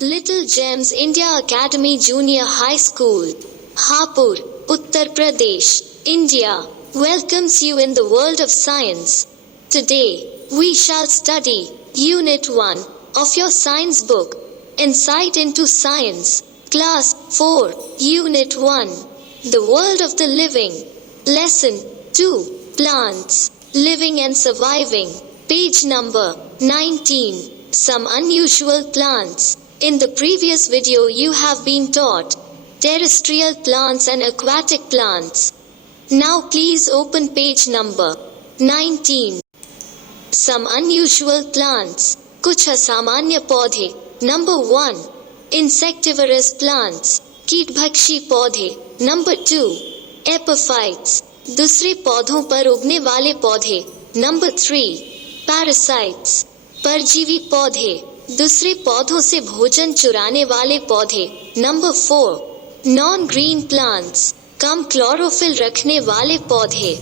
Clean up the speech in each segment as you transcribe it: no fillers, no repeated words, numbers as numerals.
Little Gems India Academy Junior High School, Hapur, Uttar Pradesh, India, welcomes you in the world of science. Today, we shall study Unit 1 of your science book, Insight into Science, Class 4, Unit 1, The World of the Living. Lesson 2, Plants, Living and Surviving, page number 19, Some Unusual Plants. In the previous video you have been taught terrestrial plants and aquatic plants. Now please open page number 19. Some unusual plants, कुछ असामान्य पौधे. Number 1. Insectivorous plants, कीटभक्षी पौधे. Number 2. Epiphytes, दूसरे पौधों पर उगने वाले पौधे. Number 3. Parasites, परजीवी पौधे, दूसरे पौधों से भोजन चुराने वाले पौधे. Number 4. Non-green plants, कम क्लोरोफिल रखने वाले पौधे,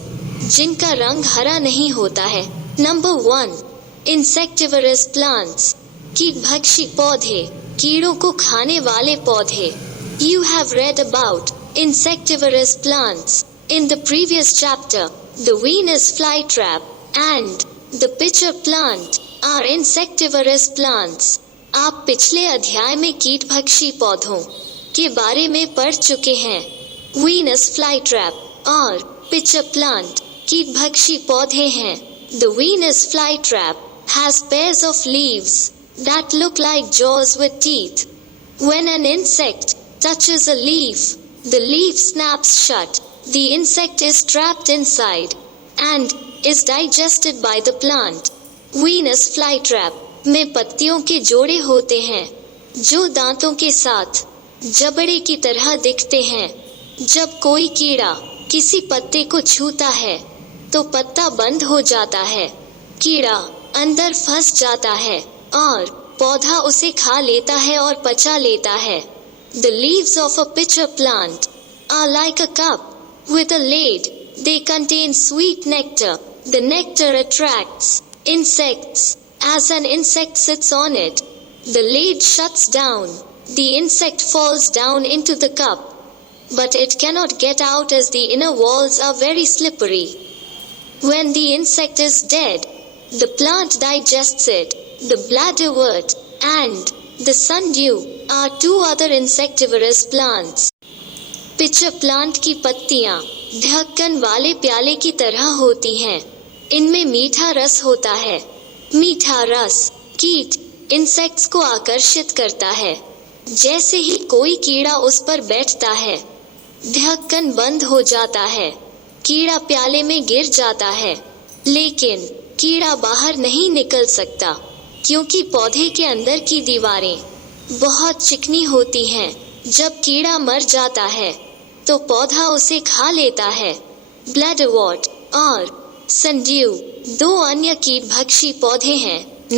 जिनका रंग हरा नहीं होता है. Number 1. Insectivorous plants, कीटभक्षी पौधे, कीड़ों को खाने वाले पौधे. You have read about insectivorous plants in the previous chapter. The Venus flytrap and the pitcher plant are insectivorous plants. आप पिछले अध्याय में कीटभक्षी पौधों के बारे में पढ़ चुके हैं. Venus flytrap और pitcher plant कीटभक्षी पौधे हैं. The Venus flytrap has pairs of leaves that look like jaws with teeth. When an insect touches a leaf, the leaf snaps shut. The insect is trapped inside and is digested by the plant. Venus flytrap में पत्तियों के जोड़े होते हैं जो दांतों के साथ जबड़े की तरह दिखते हैं. जब कोई कीड़ा किसी पत्ते को छूता है तो पत्ता बंद हो जाता है. कीड़ा अंदर फंस जाता है और पौधा उसे खा लेता है और पचा लेता है. The leaves of a pitcher plant are like a cup with a lid. They contain sweet nectar. The nectar attracts insects. As an insect sits on it, the lid shuts down. The insect falls down into the cup, but it cannot get out as the inner walls are very slippery. When the insect is dead, the plant digests it. The bladderwort and the sundew are two other insectivorous plants. Pitcher plant की पत्तियां ढक्कन वाले प्याले की तरह होती हैं. इनमें मीठा रस होता है. मीठा रस कीट इंसेक्ट्स को आकर्षित करता है. जैसे ही कोई कीड़ा उस पर बैठता है, ढक्कन बंद हो जाता है. कीड़ा प्याले में गिर जाता है, लेकिन कीड़ा बाहर नहीं निकल सकता क्योंकि पौधे के अंदर की दीवारें बहुत चिकनी होती हैं. जब कीड़ा मर जाता है तो पौधा उसे खा लेता है. ब्लैडरवॉट और संड्यू दो अन्य कीटभक्षी पौधे हैं.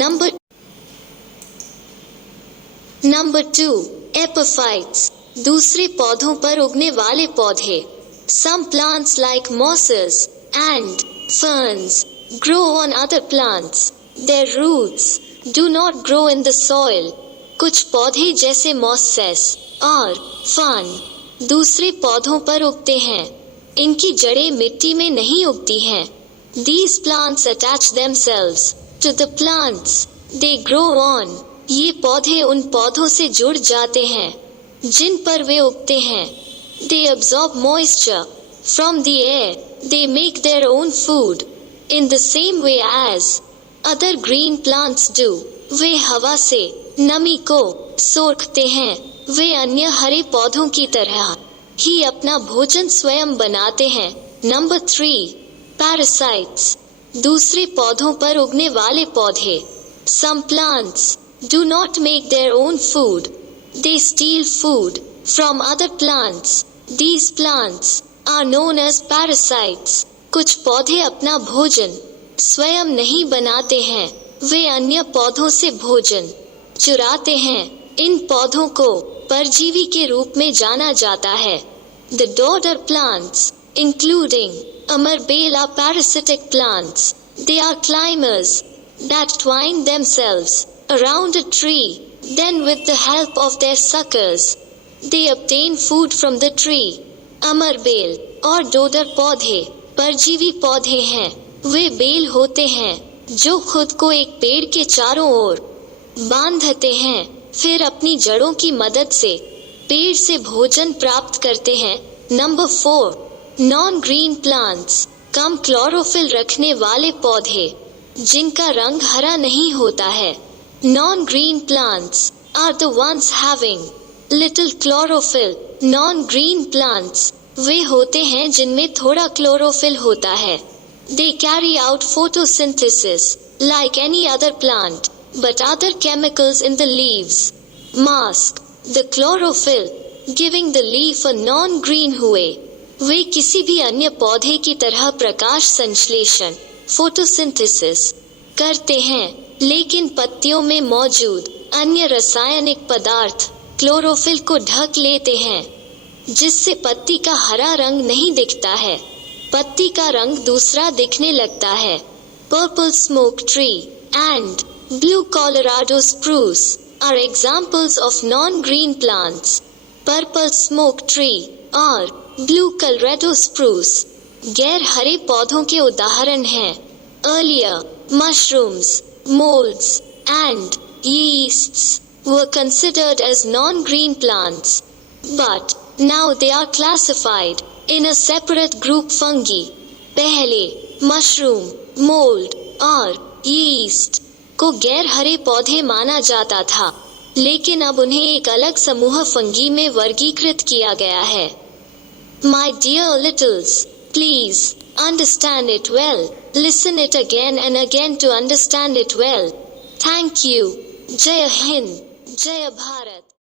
नंबर 2. एपिफाइट्स, दूसरे पौधों पर उगने वाले पौधे. Some plants like mosses and ferns grow on other plants. Their roots do not grow in the soil. कुछ पौधे जैसे मॉसेस और फर्न दूसरे पौधों पर उगते हैं. इनकी जड़ें मिट्टी में नहीं उगती हैं. These plants attach themselves to the plants they grow on. ये पौधे उन पौधों से जुड़ जाते हैं जिन पर वे उगते हैं. They absorb moisture from the air. They make their own food in the same way as other green plants do. वे हवा से नमी को सोखते हैं. वे अन्य हरे पौधों की तरह ही अपना भोजन स्वयं बनाते हैं. Number 3. Parasites, दूसरे पौधों पर उगने वाले पौधे. Some plants do not make their own food. They steal food from other plants. These plants are known as parasites. कुछ पौधे अपना भोजन स्वयं नहीं बनाते हैं. वे अन्य पौधों से भोजन चुराते हैं. इन पौधों को परजीवी के रूप में जाना जाता है. The dodder plants, including Amarbela parasitic plants. They are climbers that twine themselves around a tree Then with the help of their suckers, they obtain food from the tree. अमर बेल और डोडर पौधे परजीवी पौधे हैं। वे बेल होते हैं जो खुद को एक पेड़ के चारों ओर बांधते हैं, फिर अपनी जड़ों की मदद से पेड़ से भोजन प्राप्त करते हैं। नंबर 4, नॉन ग्रीन प्लांट्स, कम क्लोरोफिल रखने वाले पौधे जिनका रंग हरा नहीं होता है। Non green plants are the ones having little chlorophyll. Non green plants वे होते हैं जिनमें थोड़ा क्लोरोफिल होता है। They carry out photosynthesis like any other plant, but other chemicals in the leaves mask the chlorophyll, giving the leaf a non-green हुए। वे किसी भी अन्य पौधे की तरह प्रकाश संश्लेषण फोटोसिंथेसिस करते हैं, लेकिन पत्तियों में मौजूद अन्य रासायनिक पदार्थ क्लोरोफिल को ढक लेते हैं, जिससे पत्ती का हरा रंग नहीं दिखता है। पत्ती का रंग दूसरा दिखने लगता है। Purple smoke tree and blue Colorado spruce are examples of non green plants. Purple smoke tree और ब्लू कोलोराडो स्प्रूस गैर हरे पौधों के उदाहरण हैं। Earlier mushrooms, moulds and yeasts were considered as non-green plants, but now they are classified in a separate group fungi। पहले mushroom, mould और yeast को गैर हरे पौधे माना जाता था, लेकिन अब उन्हें एक अलग समूह फंगी में वर्गीकृत किया गया है। My dear littles, please understand it well. Listen it again and again to understand it well. Thank you. जय हिंद, जय भारत।